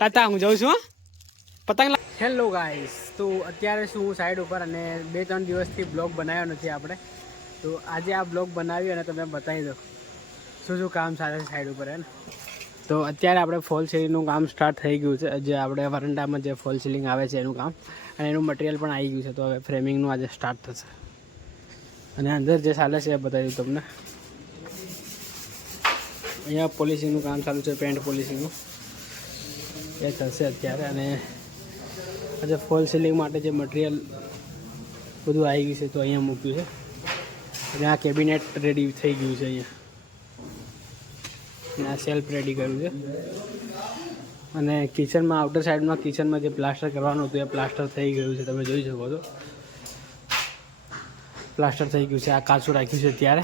તાતા હું જાઉં છું. પતંગ હેલો ગાઈસ તો અત્યારે શું હું સાઈડ ઉપર અને બે ત્રણ દિવસથી બ્લોગ બનાવ્યો નથી આપણે. તો આજે આ બ્લોગ બનાવ્યો અને તમે બતાવી દો શું શું કામ ચાલે છે સાઈડ ઉપર, હે તો અત્યારે આપણે ફોલ સીલિંગનું કામ સ્ટાર્ટ થઈ ગયું છે. જે આપણે વરંડામાં જે ફોલ સિલિંગ આવે છે એનું કામ. અને એનું મટીરિયલ પણ આવી ગયું છે. તો હવે ફ્રેમિંગનું આજે સ્ટાર્ટ થશે. અને અંદર જે ચાલે છે એ બતાવી દઉં તમને. અહીંયા પોલિસીનું કામ ચાલુ છે પેન્ટ પોલિસિંગનું એ થશે અત્યારે અને આજે ફોલ સીલિંગ માટે જે મટીરિયલ બધું આવી ગયું છે તો અહીંયા મૂક્યું છે. અને આ કેબિનેટ રેડી થઈ ગયું છે અહીંયા. અને આ સેલ્ફ રેડી કર્યું છે. અને કિચનમાં આઉટર સાઈડમાં કિચનમાં જે પ્લાસ્ટર કરવાનું હતું, એ પ્લાસ્ટર થઈ ગયું છે. તમે જોઈ શકો છો. પ્લાસ્ટર થઈ ગયું છે. આ કાચું રાખ્યું છે ત્યારે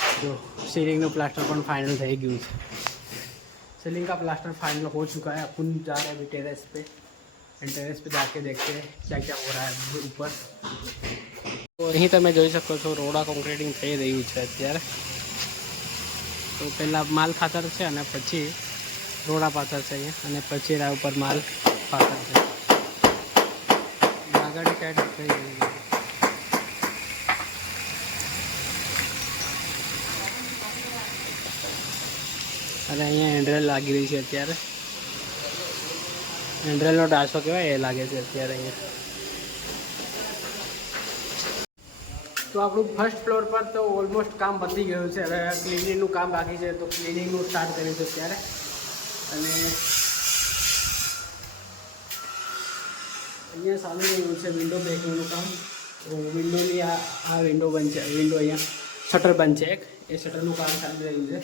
તો સીલિંગનું પ્લાસ્ટર પણ ફાઇનલ થઈ ગયું છે. सीलिंग का प्लास्टर फाइनल हो चुका है अपन जा रहे हैं अभी टेरेस पे एंड टेरेस पे जाके देखते हैं क्या क्या हो रहा है ऊपर તો અહીં તમે જોઈ શકો છો રોડા કોન્ક્રીટિંગ થઈ રહ્યું છે અત્યારે તો પહેલાં માલ ખાતર છે અને પછી રોડા પાથર છે અહીંયા અને પછી એના ઉપર માલ પાથર છે આગળની સાઈડ થઈ રહ્યું છે અને અહીંયા હેન્ડ્રેલ લાગી રહી છે અત્યારે. હેન્ડ્રેલનો ડાસો કહેવાય, એ લાગે છે અત્યારે અહીંયા. તો આપણું ફર્સ્ટ ફ્લોર પર તો ઓલમોસ્ટ કામ પતી ગયું છે. હવે ક્લિનિંગનું કામ બાકી છે, તો ક્લિનિંગનું સ્ટાર્ટ કર્યું છે અત્યારે. અને અહીંયા સામે રહ્યું છે વિન્ડો બેકિંગનું કામ. તો વિન્ડોની આ આ વિન્ડો બંધ છે વિન્ડો અહીંયા શટર બંધ છે એક. એ શટરનું કામ ચાલી રહ્યું છે.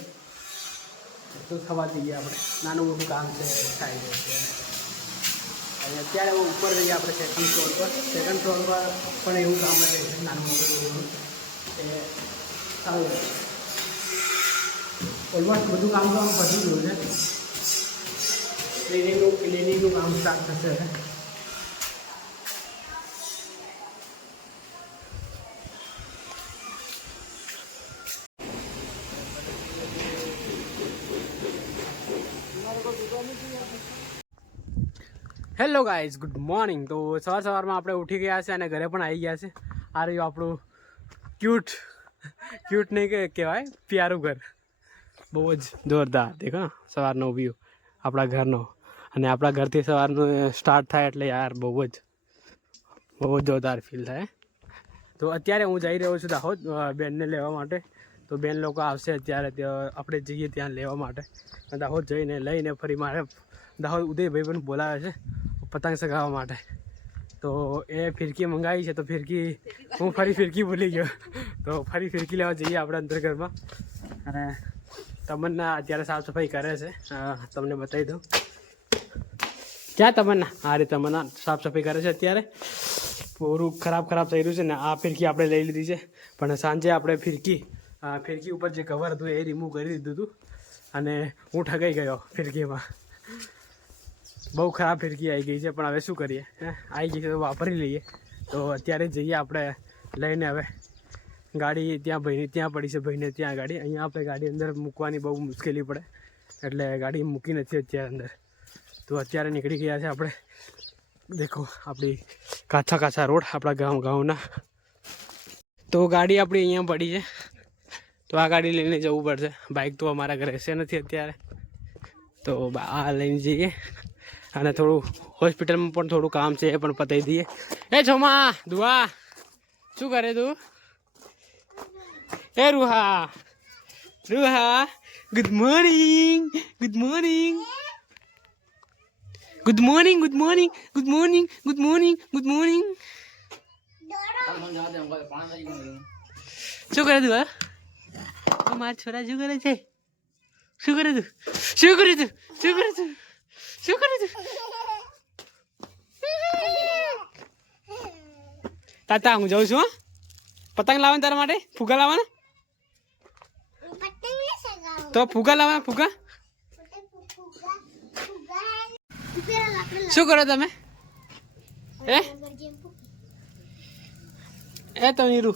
તો થવા જઈએ આપણે. નાનું મોટું કામ છે, થાય છે. અત્યારે ઉપર જઈએ આપણે સેકન્ડ ફ્લોર પર. સેકન્ડ ફ્લોર પર પણ એવું કામ રહે છે, નાનું મોટું એ સારું ઓલમોસ્ટ બધું કામ તો આમ પતી ગયું છે. ક્લિનિંગનું ક્લિનિંગનું કામ સ્ટાર્ટ થશે. હેલો ગાઈઝ ગુડ મોર્નિંગ તો સવાર સવારમાં આપણે ઉઠી ગયા છે અને ઘરે પણ આવી ગયા છે. આ રહ્યું આપણું ક્યુટ ક્યુટ નહીં કે કહેવાય, પ્યારું ઘર. બહુ જ જોરદાર, દેખો સવારનો વ્યૂ આપણા ઘરનો. અને આપણા ઘરથી સવારનું સ્ટાર્ટ થાય એટલે યાર બહુ જ બહુ જ જોરદાર ફીલ થાય તો અત્યારે હું જઈ રહ્યો છું દાહોદ બેનને લેવા માટે. તો બેન લોકો આવશે અત્યારે ત્યાં આપણે જઈએ ત્યાં લેવા માટે. દાહોદ જઈને લઈને ફરી મારે દાહોદ ઉદયભાઈ પણ બોલાવે છે. પતંગ ચગાવવા માટે. તો એ ફિરકી મંગાવી છે, તો ફિરકી હું ફરી ફિરકી ભૂલી ગયો. તો ફરી ફિરકી લેવા જઈએ આપણે અંદર અને તમન્ના અત્યારે સાફ સફાઈ કરે છે. તમને બતાવી દઉં. ક્યાં તમન્ના? આ રીતે તમન્ના સાફ સફાઈ કરે છે અત્યારે. પૂરું ખરાબ ખરાબ થઈ રહ્યું છે ને, આ ફિરકી આપણે લઈ લીધી છે. પણ સાંજે આપણે ફિરકી ફિરકી ઉપર જે કવર હતું એ રિમૂવ કરી દીધું હતું. અને હું ઠગાઈ ગયો ફિરકીમાં. બહુ ખરાબ ફિરકી આવી ગઈ છે, પણ હવે શું કરીએ? હે? આવી ગઈ છે તો વાપરી લઈએ. તો અત્યારે જઈએ આપણે લઈને હવે ગાડી ત્યાં ભાઈને ત્યાં પડી છે ભાઈને ત્યાં ગાડી. અહીંયા આપણે ગાડી અંદર મૂકવાની બહુ મુશ્કેલી પડે. એટલે ગાડી મૂકી નથી અત્યારે અંદર. તો અત્યારે નીકળી ગયા છે આપણે. દેખો, આપણી કાચા કાચા રોડ, આપણા ગામ ગામના. તો ગાડી આપણી અહીંયા પડી છે. તો આ ગાડી લઈને જવું પડશે. બાઇક તો અમારા ઘરે છે નથી અત્યારે. તો બા- આ લઈને જઈએ. અને થોડું હોસ્પિટલમાં પણ થોડું કામ છે, એ પણ પતાવી દઈએ. એ છોમા દુઆ. શું કરે તું? એ Ruha. Ruha good morning good morning good morning good morning good morning good morning good morning શું કરે તું, હા? મારા છોરા શું કરે છે? શું કરે તું? શું કરે તું? શું કરે તું? શું કરે તું તાતા હું જાઉં છું હો. પતંગ લાવવાના તારા માટે? ફૂગા લાવવાના? તો ફૂગા લાવવાના ફૂગા? શું કરો તમે? એ એ તો નીરુ.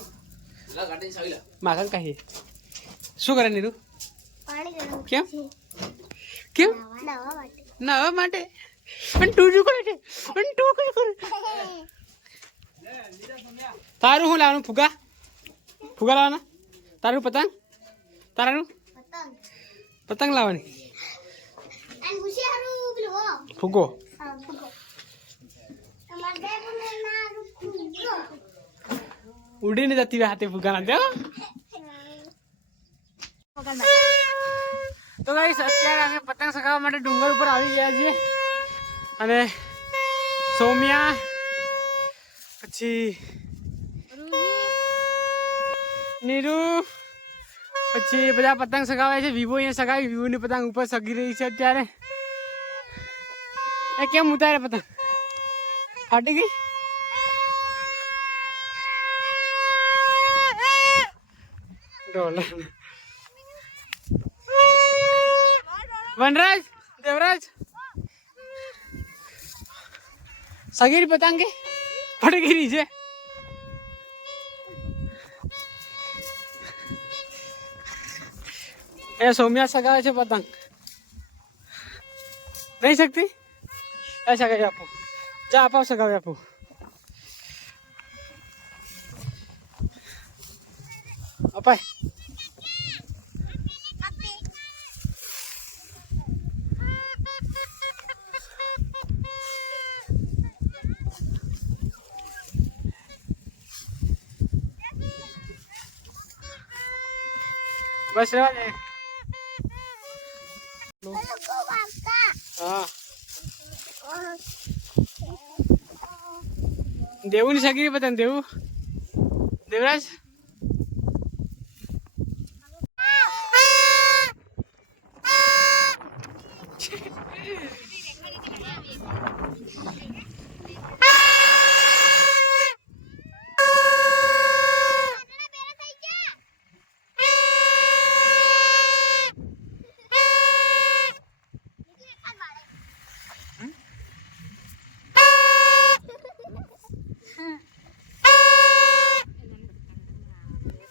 માખણ કાઢીએ શું કરે નીરુ? કેમ? કેમ? નવા માટે. પણ તું શું કરે છે. પણ તું કઈ કરે. તારું શું લાવવાનું? ફુગા? ફુગા લાવવાના? તારું પતંગ? તારાનું? પતંગ લાવવાની. હો ફુગો. હા ઉડીને જતી હાથે ફુગા ના દેવો તો ગાઈસ અત્યારે અમે પતંગ સગાવવા માટે ડુંગર ઉપર આવી ગયા છીએ. અને સૌમ્યા, પછી નીરુ, પછી બધા પતંગ સગાવે છે. વિવો અહીંયા સગાવી વિવોની પતંગ ઉપર સગી રહી છે અત્યારે. એ કેમ ઉતારે પતંગ? ફાટી ગઈ? ડોલર. વનરાજ, દેવરાજ. સગીર પતંગ? કે ફટી છે. એ સૌમ્યા સગાવે છે પતંગ. નહીં શકતી? એ સગાવી આપો. જા, આપો, સગાવી આપો. અપાય. બસ રહેવા દે. હા. દેવું ની સગીરી પતંગ દેવું? દેવરાજ?